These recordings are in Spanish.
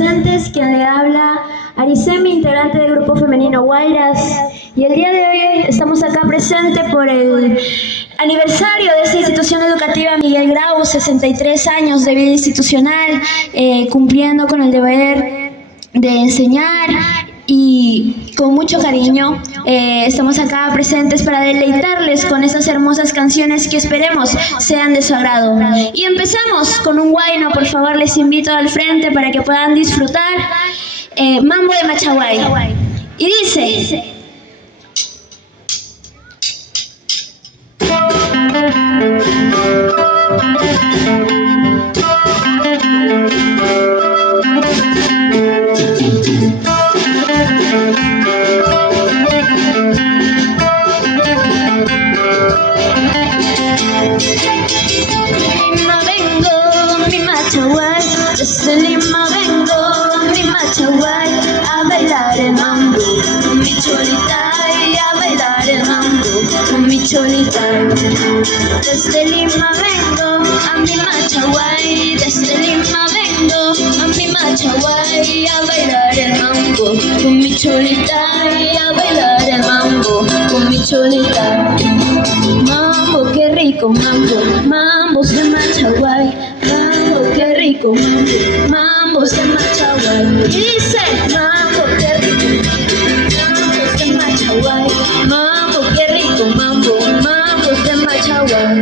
presentes, quien le habla, Arisemi, integrante del grupo femenino Guairas, y el día de hoy estamos acá presentes por el aniversario de esta institución educativa Miguel Grau, 63 años de vida institucional, cumpliendo con el deber de enseñar, y con mucho cariño estamos acá presentes para deleitarles con estas hermosas canciones que esperemos sean de su agrado. Y empezamos con un guayno, por favor, les invito al frente para que puedan disfrutar. Mambo de Machaguay. Y dice: desde Lima vengo, mi Machaguay, a bailar el mambo, con mi cholita, y a bailar el mambo, con mi cholita. Desde Lima vengo, a mi Machaguay, desde Lima vengo, a mi Machaguay, a bailar el mambo, con mi cholita, y a bailar el mambo, con mi cholita. Mambo, qué rico mambo, mambos de Machaguay, mambo, qué rico mambo, mambos de Machaguay. Y dice: mambo, qué rico, mambos de Machaguay, mambo, qué rico mambo, mambos de Machaguay.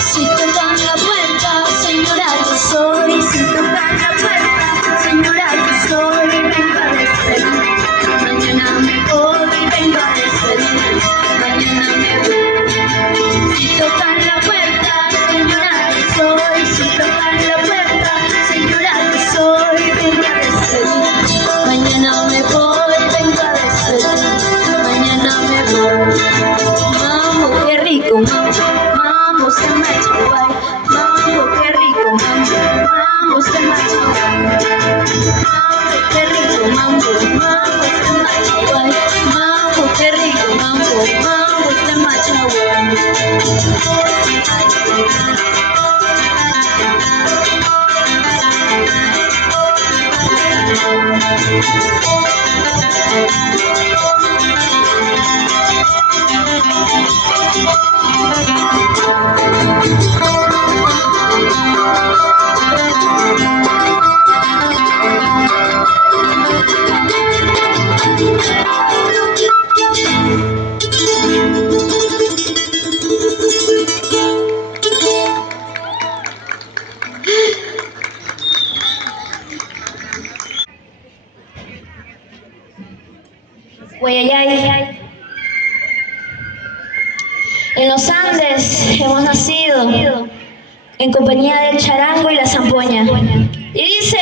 Si tocan la puerta, señora, yo soy. Si tocan la puerta, señora, yo soy. Vengo a despedir, mañana me voy. Vengo a despedir, mañana me voy. Si tocan la puerta, señora, yo soy. Si tocan la puerta, señora, yo soy. Vengo a despedir, mañana me voy. Vengo a despedir, mañana me voy. Mambo, qué rico mambo, mambos de Machaguay, mambo, qué rico mambo, mambos de Machaguay. Mambo, qué rico mambo, mambos de Machaguay, mambo, qué rico mambo, mambos de Machaguay. Guayayay. En los Andes hemos nacido en compañía del charango y la zampoña. Y dice: